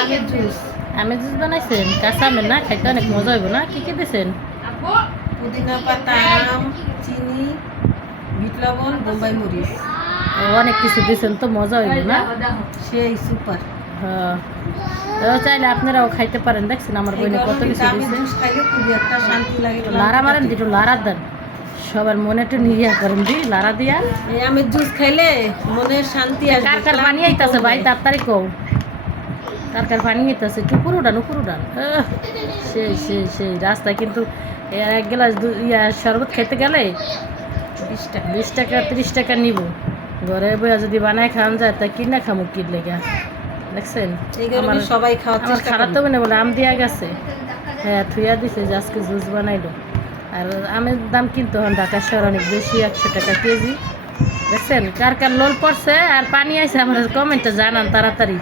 আমের জুস। আমের জুস বানাইছেন? কাঁচা আমের না? খাইতে অনেক মজা হইব না? কি কি দিয়েছেন? পুদিনা পাতা, আম, চিনি, বিট লবণ, বোম্বাই মরিচ। অনেক কিছু দিয়েছেন তো, মজা হইব না? সেই সুপার। হ্যাঁ, চাইলে আপনারাও খাইতে পারেন। দেখছেন আমার বইনে কত কিছু আমের দিয়েছে। জুস খাইলে খুবই একটা শান্তি লাগে। লারা মারেন একটু, লারা দেন, সবার মনে একটু নিরিয়া করেন দি লারা দিয়া। এই আমের জুস খাইলে মনের শান্তি আসবে। কার কার পানি আইতাছে ভাই, তাড়াতাড়ি কও। কার কার পানি আইতাছে, একটু উপর উঠান, উপর উঠান। সেই সেই সেই রাস্তায় কিন্তু এক গ্লাস শরবত খেতে গেলে 20 টাকা 30 টাকা নিব। ঘরে বইয়া যদি বানায় খাওয়ান যায় তা কিনা খামু কি লেগা। দেখছেন আমার সবাই খাওয়ার আমার চেষ্টা খারাপ করে। তো মনে বলে আম দিয়া গেছে। হ্যাঁ, থুইয়া দিছে যে আজকে জুস বানাইলো। আর আমের দাম কিন্তু এখন ঢাকা শহর অনেক বেশি, 100 টাকা কেজি। দেখছেন কার কার লোল পড়ছে আর পানি আইছে, আমার কমেন্টে জানান তাড়াতাড়ি।